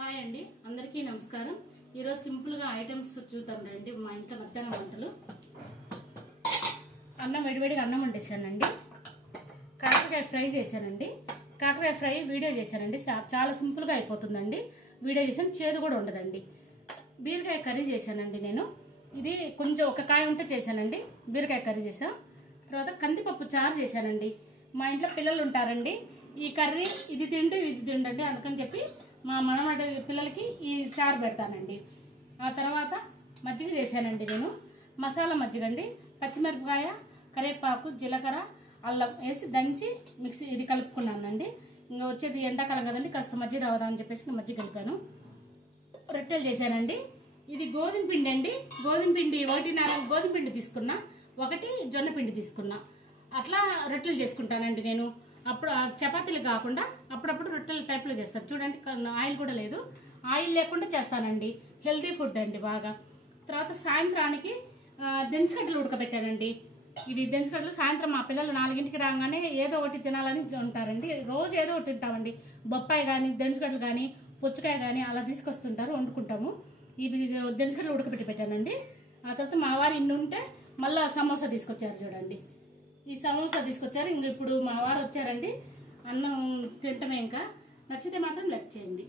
Hi అండి, అందరికీ నమస్కారం. ఈరోజు సింపుల్గా ఐటమ్స్ చూద్దాం రండి. మా ఇంట్లో మధ్యాహ్నం వంటలు. అన్నం వేడివేడిగా అన్నం వండేసానండి. కాకరకాయ ఫ్రై చేశానండి. కాకరకాయ ఫ్రై వీడియో చేశానండి. చాలా సింపుల్గా అయిపోతుందండి. వీడియో చేసాను, చేదు కూడా ఉండదండి. బీరకాయ కర్రీ చేశానండి నేను. ఇది కొంచెం ఒక కాయ ఉంటే చేశానండి. బీరకాయ కర్రీ చేశాను. తర్వాత కందిపప్పు చారు చేశానండి. మా ఇంట్లో పిల్లలు ఉంటారండి. ఈ కర్రీ ఇది తింటూ ఇది తిండండి అందుకని చెప్పి మా మనవడి పిల్లలకి ఈ చారు పెడతానండి. ఆ తర్వాత మజ్జిగ చేశానండి నేను. మసాలా మజ్జిగ అండి. పచ్చిమిరపకాయ, కరివేపాకు, జీలకర్ర, అల్లం వేసి దంచి మిక్సీ ఇది కలుపుకున్నానండి. ఇంకా వచ్చేది ఎండాకాలం కదండి, కాస్త మజ్జిగ తాగుదామని చెప్పేసి మజ్జిగ కలిపాను. రొట్టెలు చేశానండి. ఇది గోధుమ పిండి అండి. గోధుమ పిండి 1.4 గోధుమ పిండి తీసుకున్నా, 1 జొన్న పిండి తీసుకున్నా. అట్లా రొట్టెలు చేసుకుంటానండి నేను. అప్పుడు చపాతీలు కాకుండా అప్పుడప్పుడు రొట్టెల టైప్లో చేస్తాను. చూడండి, ఆయిల్ కూడా లేదు. ఆయిల్ లేకుండా చేస్తానండి. హెల్తీ ఫుడ్ అండి బాగా. తర్వాత సాయంత్రానికి దెంచుగడ్డలు ఉడకబెట్టానండి. ఇది దెంచుగడ్డలు సాయంత్రం మా పిల్లలు 4ంటికి రాగానే ఏదో ఒకటి తినాలని ఉంటారండి. రోజు ఏదో ఒకటి తింటామండి. బొప్పాయి కానీ, దెంచుగడ్డలు కానీ, పుచ్చకాయ కానీ అలా తీసుకొస్తుంటారు, వండుకుంటాము. ఇవి దెంచుగడ్డలు ఉడకబెట్టి పెట్టానండి. ఆ తర్వాత మా వారు ఇన్ని ఉంటే మళ్ళీ సమోసా తీసుకొచ్చారు చూడండి. ఈ సమోసా తీసుకొచ్చారు. ఇంక ఇప్పుడు మా వారు వచ్చారండి. అన్నం తింటమే. ఇంకా నచ్చితే మాత్రం లైక్ చేయండి.